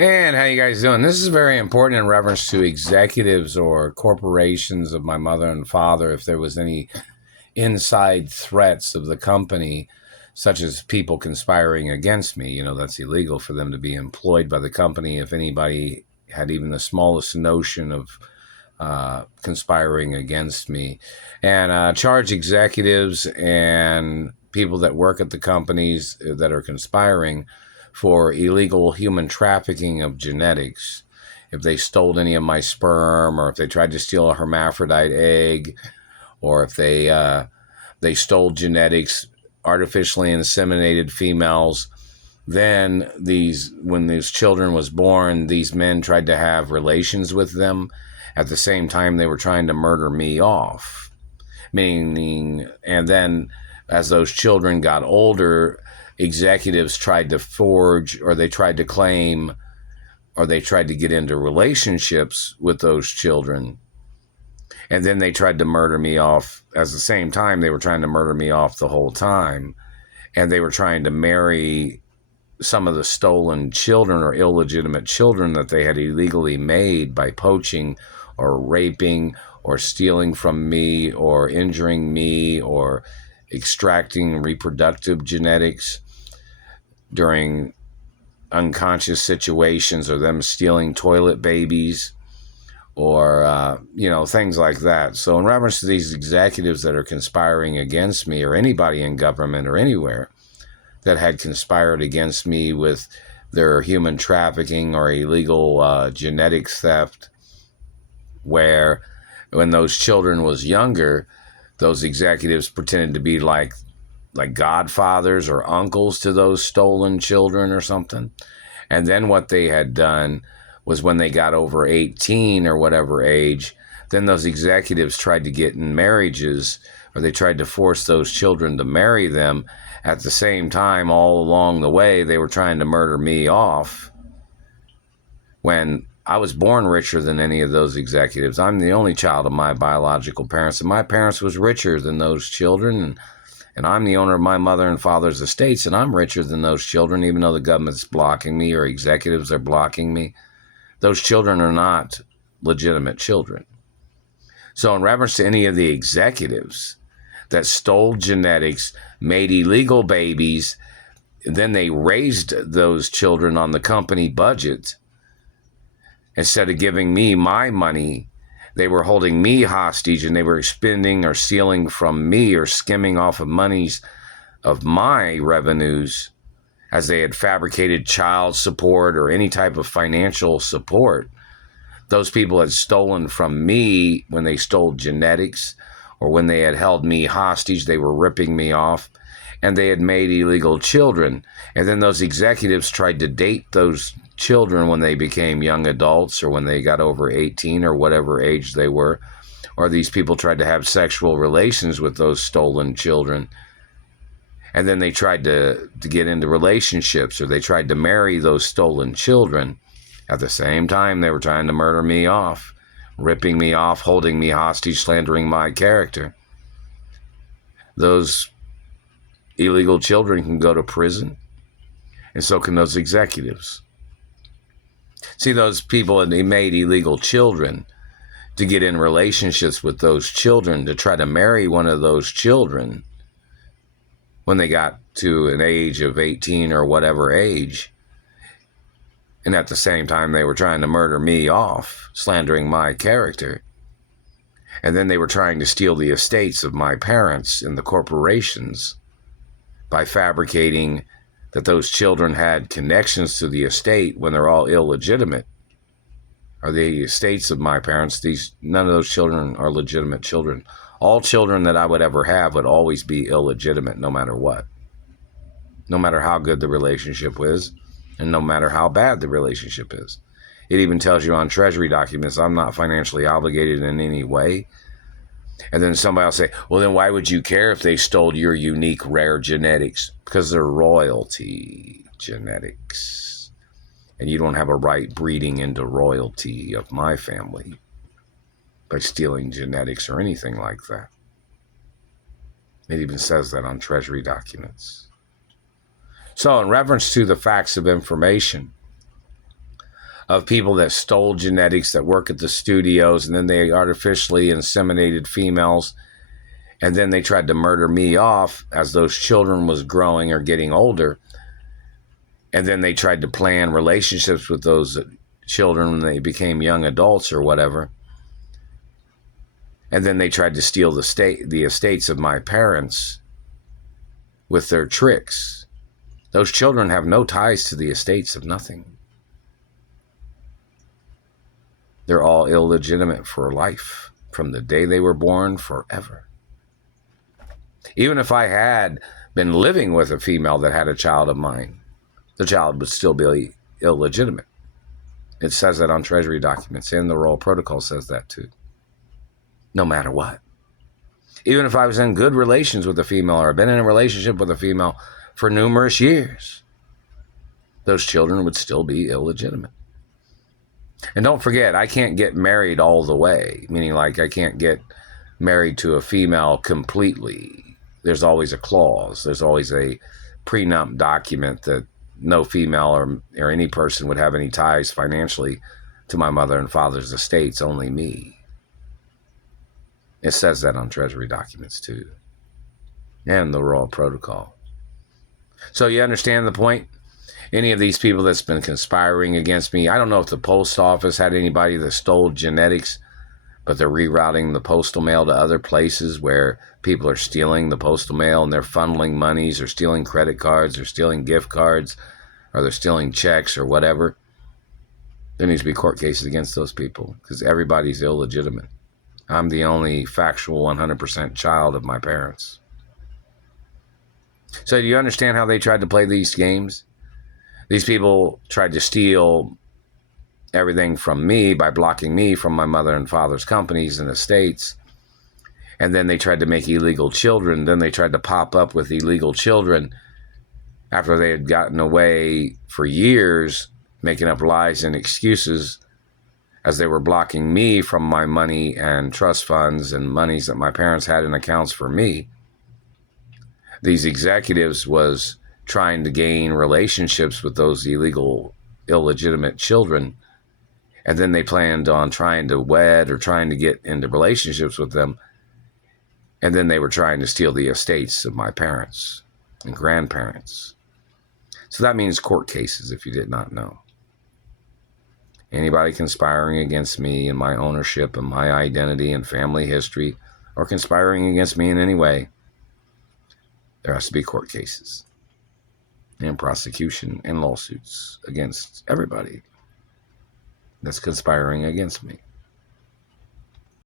And how you guys doing? This is very important in reference to executives or corporations of my mother and father. If there was any inside threats of the company, such as people conspiring against me, that's illegal for them to be employed by the company. If anybody had even the smallest notion of conspiring against me, and charge executives and people that work at the companies that are conspiring for illegal human trafficking of genetics. If they stole any of my sperm, or if they tried to steal a hermaphrodite egg, or if they stole genetics, artificially inseminated females, then when these children was born, these men tried to have relations with them. At the same time, they were trying to murder me off. Meaning, and then as those children got older, executives tried to forge, or they tried to claim, or they tried to get into relationships with those children. And then they tried to murder me off. At the same time, they were trying to murder me off the whole time. And they were trying to marry some of the stolen children or illegitimate children that they had illegally made by poaching or raping or stealing from me or injuring me or extracting reproductive genetics during unconscious situations, or them stealing toilet babies, or things like that. So in reference to these executives that are conspiring against me, or anybody in government or anywhere that had conspired against me with their human trafficking or illegal genetic theft, where when those children was younger, those executives pretended to be like godfathers or uncles to those stolen children or something. And then what they had done was, when they got over 18 or whatever age, then those executives tried to get in marriages, or they tried to force those children to marry them. At the same time, all along the way, they were trying to murder me off, when I was born richer than any of those executives. I'm the only child of my biological parents, and my parents was richer than those children, and I'm the owner of my mother and father's estates, and I'm richer than those children, even though the government's blocking me or executives are blocking me. Those children are not legitimate children. So in reference to any of the executives that stole genetics, made illegal babies, then they raised those children on the company budget, instead of giving me my money, they were holding me hostage, and they were spending or stealing from me or skimming off of monies of my revenues, as they had fabricated child support or any type of financial support. Those people had stolen from me when they stole genetics, or when they had held me hostage, they were ripping me off, and they had made illegal children. And then those executives tried to date those children when they became young adults, or when they got over 18 or whatever age they were, or these people tried to have sexual relations with those stolen children. And then they tried to get into relationships, or they tried to marry those stolen children. At the same time, they were trying to murder me off, ripping me off, holding me hostage, slandering my character. Those illegal children can go to prison, and so can those executives. See, those people, they made illegal children to get in relationships with those children, to try to marry one of those children when they got to an age of 18 or whatever age. And at the same time, they were trying to murder me off, slandering my character. And then they were trying to steal the estates of my parents and the corporations by fabricating that those children had connections to the estate, when they're all illegitimate. Or the estates of my parents, none of those children are legitimate children. All children that I would ever have would always be illegitimate, no matter what. No matter how good the relationship is, and no matter how bad the relationship is. It even tells you on treasury documents, I'm not financially obligated in any way. And then somebody will say, well, then why would you care if they stole your unique, rare genetics? Because they're royalty genetics. And you don't have a right breeding into royalty of my family by stealing genetics or anything like that. It even says that on treasury documents. So in reference to the facts of information, of people that stole genetics, that work at the studios, and then they artificially inseminated females, and then they tried to murder me off as those children was growing or getting older. And then they tried to plan relationships with those children when they became young adults or whatever. And then they tried to steal the estates of my parents with their tricks. Those children have no ties to the estates of nothing. They're all illegitimate for life, from the day they were born, forever. Even if I had been living with a female that had a child of mine, the child would still be illegitimate. It says that on Treasury documents, and the Royal Protocol says that too. No matter what. Even if I was in good relations with a female, or been in a relationship with a female for numerous years, those children would still be illegitimate. And don't forget, I can't get married all the way, meaning like I can't get married to a female completely. There's always a clause. There's always a prenup document that no female or any person would have any ties financially to my mother and father's estates, only me. It says that on Treasury documents too, and the Royal Protocol. So you understand the point? Any of these people that's been conspiring against me, I don't know if the post office had anybody that stole genetics, but they're rerouting the postal mail to other places where people are stealing the postal mail and they're funneling monies or stealing credit cards or stealing gift cards or they're stealing checks or whatever. There needs to be court cases against those people because everybody's illegitimate. I'm the only factual 100% child of my parents. So do you understand how they tried to play these games? These people tried to steal everything from me by blocking me from my mother and father's companies and estates. And then they tried to make illegal children. Then they tried to pop up with illegal children after they had gotten away for years, making up lies and excuses as they were blocking me from my money and trust funds and monies that my parents had in accounts for me. These executives was trying to gain relationships with those illegitimate children. And then they planned on trying to wed or trying to get into relationships with them. And then they were trying to steal the estates of my parents and grandparents. So that means court cases, if you did not know. Anybody conspiring against me and my ownership and my identity and family history, or conspiring against me in any way, there has to be court cases and prosecution and lawsuits against everybody that's conspiring against me.